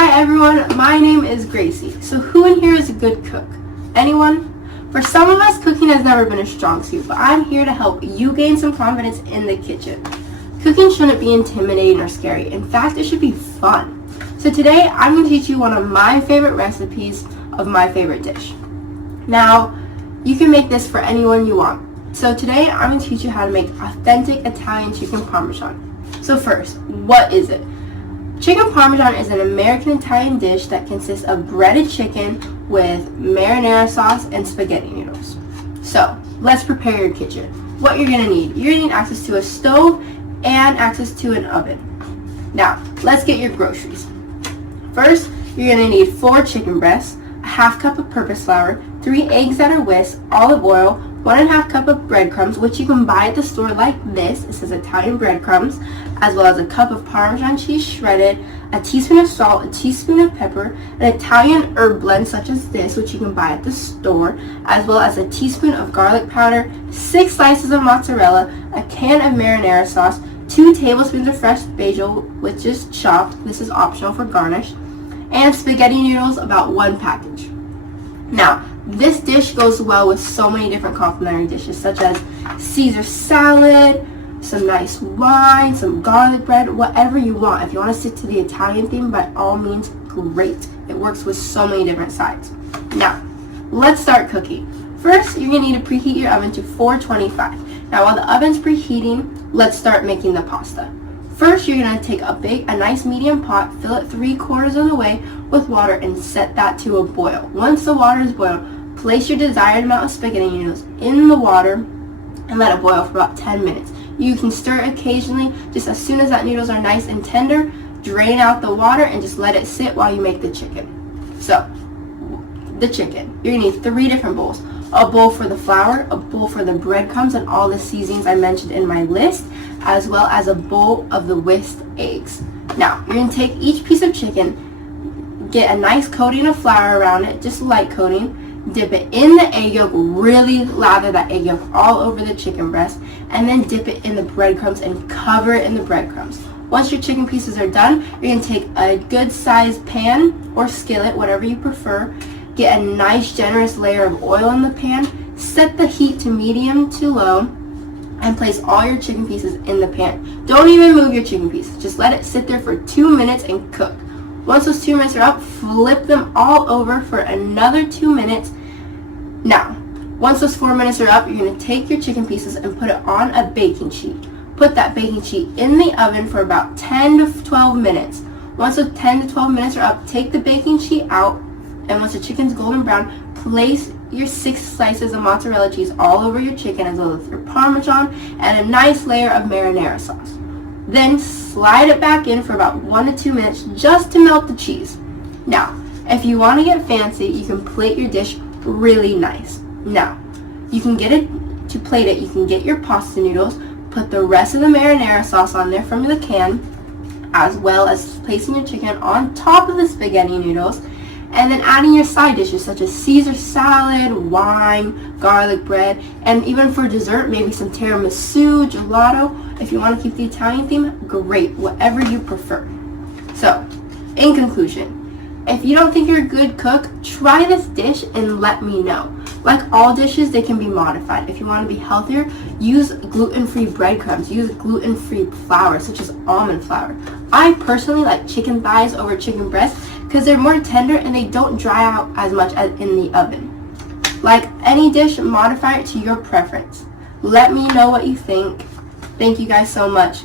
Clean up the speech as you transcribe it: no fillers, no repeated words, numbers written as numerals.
Hi everyone, my name is Gracie. So who in here is a good cook? Anyone? For some of us, cooking has never been a strong suit, but I'm here to help you gain some confidence in the kitchen. Cooking shouldn't be intimidating or scary. In fact, it should be fun. So today, I'm going to teach you one of my favorite recipes of my favorite dish. Now, you can make this for anyone you want. So today, I'm going to teach you how to make authentic Italian chicken Parmesan. So first, what is it? Chicken Parmesan is an American-Italian dish that consists of breaded chicken with marinara sauce and spaghetti noodles. So, let's prepare your kitchen. What you're going to need. You're going to need access to a stove and access to an oven. Now, let's get your groceries. First, you're going to need 4 chicken breasts, a half cup of purpose flour, 3 eggs that are whisked, olive oil, 1.5 cup of breadcrumbs, which you can buy at the store like this. It says Italian breadcrumbs, as well as a cup of Parmesan cheese shredded, a teaspoon of salt, a teaspoon of pepper, an Italian herb blend such as this, which you can buy at the store, as well as a teaspoon of garlic powder, 6 slices of mozzarella, a can of marinara sauce, 2 tablespoons of fresh basil, which is chopped. This is optional for garnish, and spaghetti noodles, about 1 package. Now, this dish goes well with so many different complementary dishes, such as Caesar salad, some nice wine, some garlic bread, whatever you want. If you want to stick to the Italian theme, by all means, great. It works with so many different sides. Now, let's start cooking. First, you're going to need to preheat your oven to 425. Now, while the oven's preheating, let's start making the pasta. First, you're going to take a nice medium pot, fill it 3/4 of the way with water, and set that to a boil. Once the water is boiled, place your desired amount of spaghetti noodles in the water and let it boil for about 10 minutes. You can stir occasionally. Just as soon as that noodles are nice and tender, drain out the water and just let it sit while you make the chicken. So, the chicken. You're going to need 3 different bowls. A bowl for the flour, a bowl for the breadcrumbs and all the seasonings I mentioned in my list, as well as a bowl of the whisked eggs. Now, you're going to take each piece of chicken, get a nice coating of flour around it, just light coating, dip it in the egg yolk, really lather that egg yolk all over the chicken breast, and then dip it in the breadcrumbs and cover it in the breadcrumbs. Once your chicken pieces are done, you're going to take a good sized pan or skillet, whatever you prefer, get a nice generous layer of oil in the pan, set the heat to medium to low, and place all your chicken pieces in the pan. Don't even move your chicken pieces, just let it sit there for 2 minutes and cook. Once those 2 minutes are up, flip them all over for another 2 minutes. Now, once those 4 minutes are up, you're going to take your chicken pieces and put it on a baking sheet. Put that baking sheet in the oven for about 10 to 12 minutes. Once the 10 to 12 minutes are up, take the baking sheet out, and once the chicken's golden brown, place your 6 slices of mozzarella cheese all over your chicken, as well as your Parmesan and a nice layer of marinara sauce. Then slide it back in for about 1 to 2 minutes just to melt the cheese. Now, if you want to get fancy, you can plate your dish really nice. Now, you can get it to plate it. You can get your pasta noodles, put the rest of the marinara sauce on there from the can, as well as placing your chicken on top of the spaghetti noodles, and then adding your side dishes such as Caesar salad, wine, garlic bread, and even for dessert, maybe some tiramisu, gelato. If you want to keep the Italian theme, great, whatever you prefer. So, in conclusion, if you don't think you're a good cook, try this dish and let me know. Like all dishes, they can be modified. If you want to be healthier, use gluten-free breadcrumbs. Use gluten-free flour, such as almond flour. I personally like chicken thighs over chicken breasts because they're more tender and they don't dry out as much as in the oven. Like any dish, modify it to your preference. Let me know what you think. Thank you guys so much.